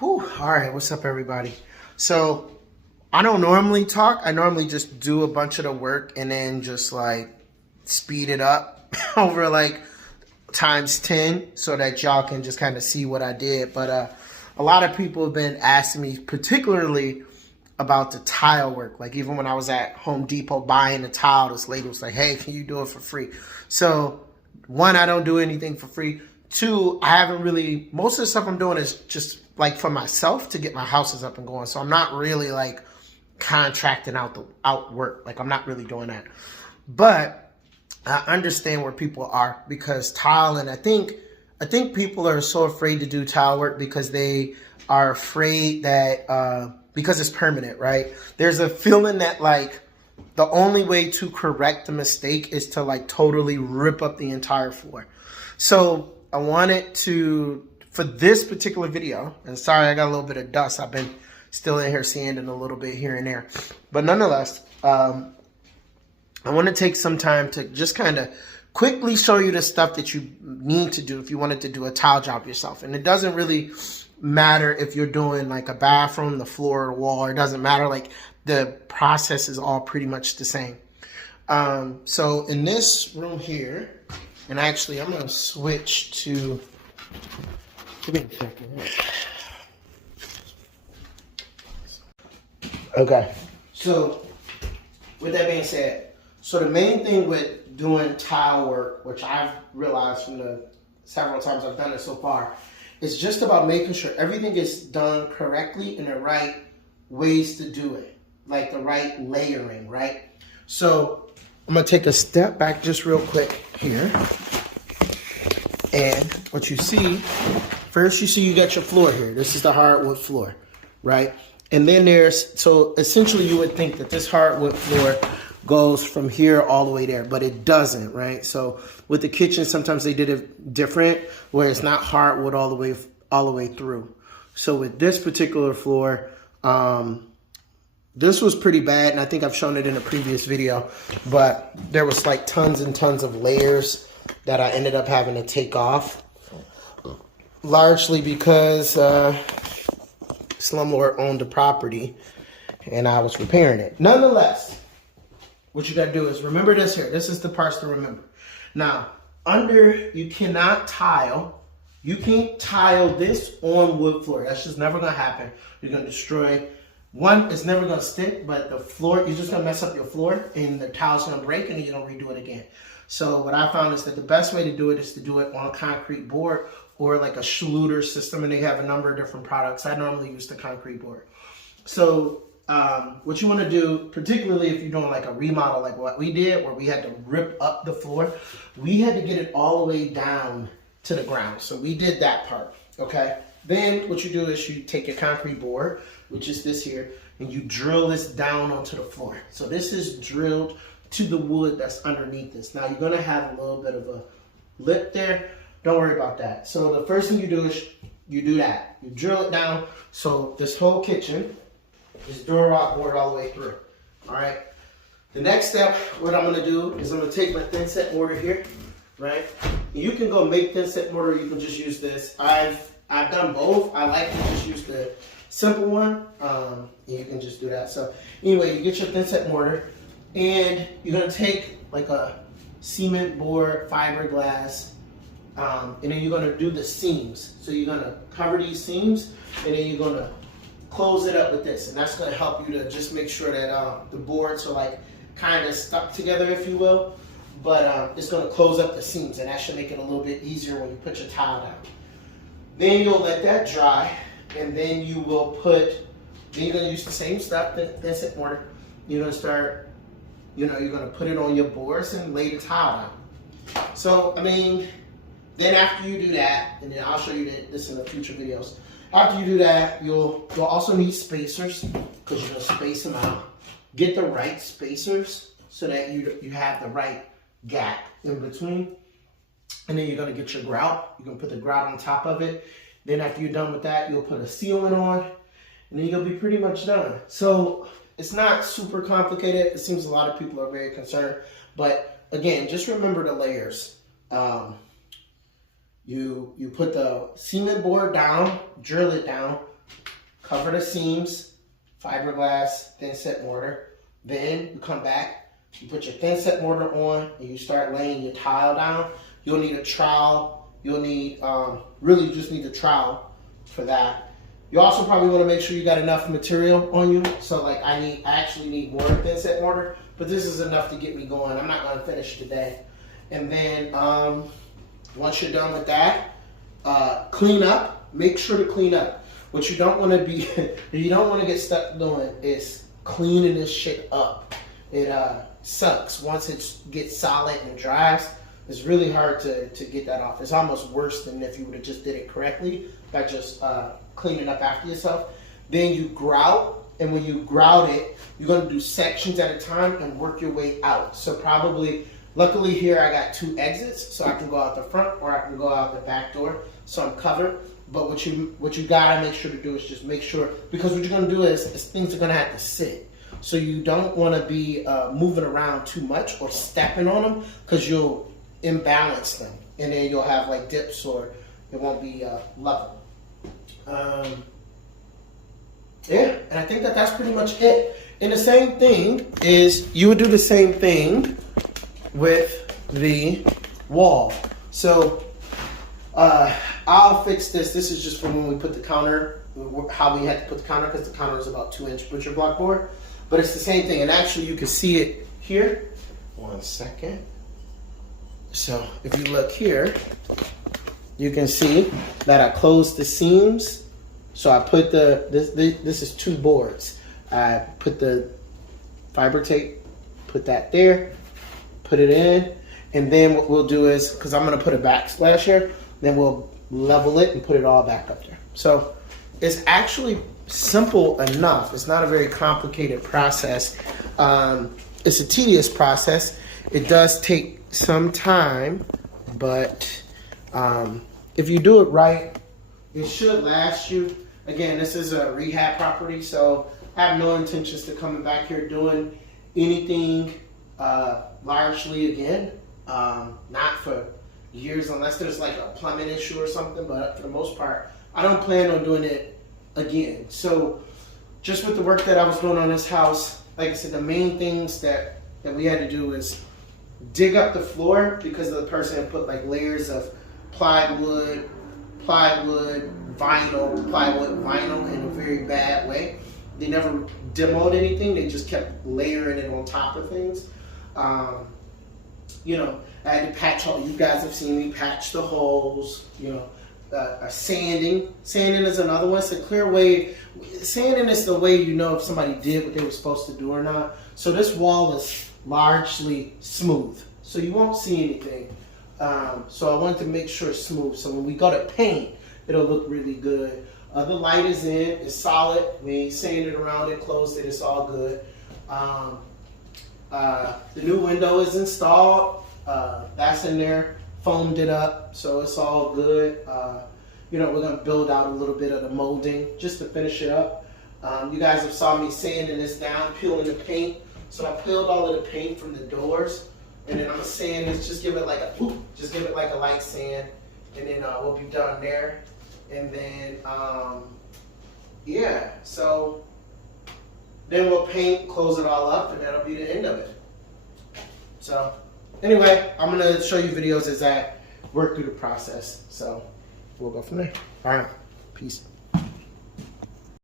Whew. All right, what's up, everybody? So I don't normally talk. I normally just do a bunch of the work and then just like speed it up over like times 10 so that y'all can just kind of see what I did. But a lot of people have been asking me, particularly about the tile work. Like even when I was at Home Depot buying the tile, this lady was like, hey, can you do it for free? So one, I don't do anything for free. Two, I haven't really, most of the stuff I'm doing is just like for myself to get my houses up and going. So I'm not really like contracting out work. Like I'm not really doing that. But I understand where people are because tile, and I think people are so afraid to do tile work because they are afraid that because it's permanent, right? There's a feeling that like the only way to correct the mistake is to like totally rip up the entire floor. So I wanted to, for this particular video, and sorry I got a little bit of dust. I've been still in here sanding a little bit here and there. But nonetheless, I want to take some time to just kind of quickly show you the stuff that you need to do if you wanted to do a tile job yourself. And it doesn't really matter if you're doing like a bathroom, the floor, the wall. It doesn't matter. Like the process is all pretty much the same. So in this room here, and actually I'm going to switch to, give me a second. Okay. So with that being said, so the main thing with doing tile work, which I've realized from the several times I've done it so far, is just about making sure everything is done correctly in the right ways to do it, like the right layering, right? So I'm gonna take a step back just real quick here. And what you see, first you see you got your floor here. This is the hardwood floor, right? And then there's, so essentially you would think that this hardwood floor goes from here all the way there, but it doesn't, right? So with the kitchen, sometimes they did it different, where it's not hardwood all the way through. So with this particular floor, this was pretty bad, and I think I've shown it in a previous video, but there was like tons and tons of layers that I ended up having to take off, largely because slumlord owned the property and I was repairing it. Nonetheless, what you gotta do is remember this here. This is the parts to remember. Now, you cannot tile. You can't tile this on wood floor. That's just never gonna happen. You're gonna destroy. One, it's never gonna stick, but the floor, you're just gonna mess up your floor and the tile's gonna break and then you don't redo it again. So what I found is that the best way to do it is to do it on a concrete board or like a Schluter system, and they have a number of different products. I normally use the concrete board. So what you want to do, particularly if you're doing like a remodel like what we did, where we had to rip up the floor, we had to get it all the way down to the ground. So we did that part, okay? Then what you do is you take your concrete board, which is this here, and you drill this down onto the floor. So this is drilled to the wood that's underneath this. Now you're gonna have a little bit of a lip there. Don't worry about that. So the first thing you do is you do that. You drill it down. So this whole kitchen is Durock board all the way through. All right. The next step, what I'm gonna do is I'm gonna take my thin set mortar here, right? You can go make thin set mortar. You can just use this. I've done both. I like to just use the simple one. You can just do that. So anyway, you get your thin set mortar, and you're gonna take like a cement board, fiberglass, and then you're gonna do the seams. So you're gonna cover these seams, and then you're gonna close it up with this, and that's gonna help you to just make sure that the boards are like kind of stuck together, if you will. But it's gonna close up the seams, and that should make it a little bit easier when you put your tile down. Then you'll let that dry, and then you will then you're gonna use the same stuff, thin set mortar. You're gonna start, you're gonna put it on your boards and lay the tile down. So, I mean, then after you do that, and then I'll show you this in the future videos. After you do that, you'll also need spacers, because you're gonna space them out. Get the right spacers so that you have the right gap in between. And then you're gonna get your grout. You're gonna put the grout on top of it. Then after you're done with that, you'll put a sealant on, and then you'll be pretty much done. So it's not super complicated. It seems a lot of people are very concerned, but again, just remember the layers. You put the cement board down, drill it down, cover the seams, fiberglass, thin set mortar. Then you come back, you put your thin set mortar on, and you start laying your tile down. You'll need a trowel. You'll need, really you just need a trowel for that. You also probably want to make sure you got enough material on you. So like I actually need more thin set mortar, but this is enough to get me going. I'm not going to finish today. And then once you're done with that, clean up. Make sure to clean up. What you don't want to be, you don't want to get stuck doing is cleaning this shit up. It sucks. Once it gets solid and dries, it's really hard to get that off. It's almost worse than if you would have just did it correctly by just cleaning up after yourself. Then you grout, and when you grout it, you're going to do sections at a time and work your way out. So probably, luckily here I got 2 exits, so I can go out the front or I can go out the back door, so I'm covered. But what you gotta make sure to do is just make sure, because what you're gonna do is things are gonna have to sit. So you don't want to be moving around too much or stepping on them, because you'll imbalance them, and then you'll have like dips, or it won't be level. Yeah, and I think that's pretty much it. And the same thing is, you would do the same thing with the wall. So I'll fix this. This is just from when we put the counter, how we had to put the counter, because the counter is about 2-inch butcher block board. But it's the same thing, and actually you can see it here. 1 second. So if you look here, you can see that I closed the seams. So I put this is 2 boards. I put the fiber tape, put that there, put it in, and then what we'll do is, because I'm gonna put a backsplash here, then we'll level it and put it all back up there. So it's actually simple enough. It's not a very complicated process. It's a tedious process. It does take some time, but if you do it right, it should last you. Again, this is a rehab property, so I have no intentions to coming back here doing anything largely again. Not for years, unless there's like a plumbing issue or something, but for the most part, I don't plan on doing it again. So just with the work that I was doing on this house, like I said, the main things that we had to do is dig up the floor, because the person had put like layers of plywood, vinyl in a very bad way. They never demoed anything, they just kept layering it on top of things. You know, I had to patch all, you guys have seen me patch the holes, you know. Sanding is another one. It's a clear way. Sanding is the way you know if somebody did what they were supposed to do or not. So this wall is largely smooth, so you won't see anything. So I wanted to make sure it's smooth, so when we go to paint, it'll look really good. The light is in, it's solid. We sanded around it, closed it, it's all good. The new window is installed. That's in there. Foamed it up, so it's all good. You know, we're gonna build out a little bit of the molding just to finish it up. You guys have saw me sanding this down, peeling the paint. So I peeled all of the paint from the doors, and then I'm gonna sand this, just give it like a light sand, and then we'll be done there. And then yeah, so then we'll paint, close it all up, and that'll be the end of it. So anyway, I'm gonna show you videos as I work through the process. So we'll go from there. All right, peace.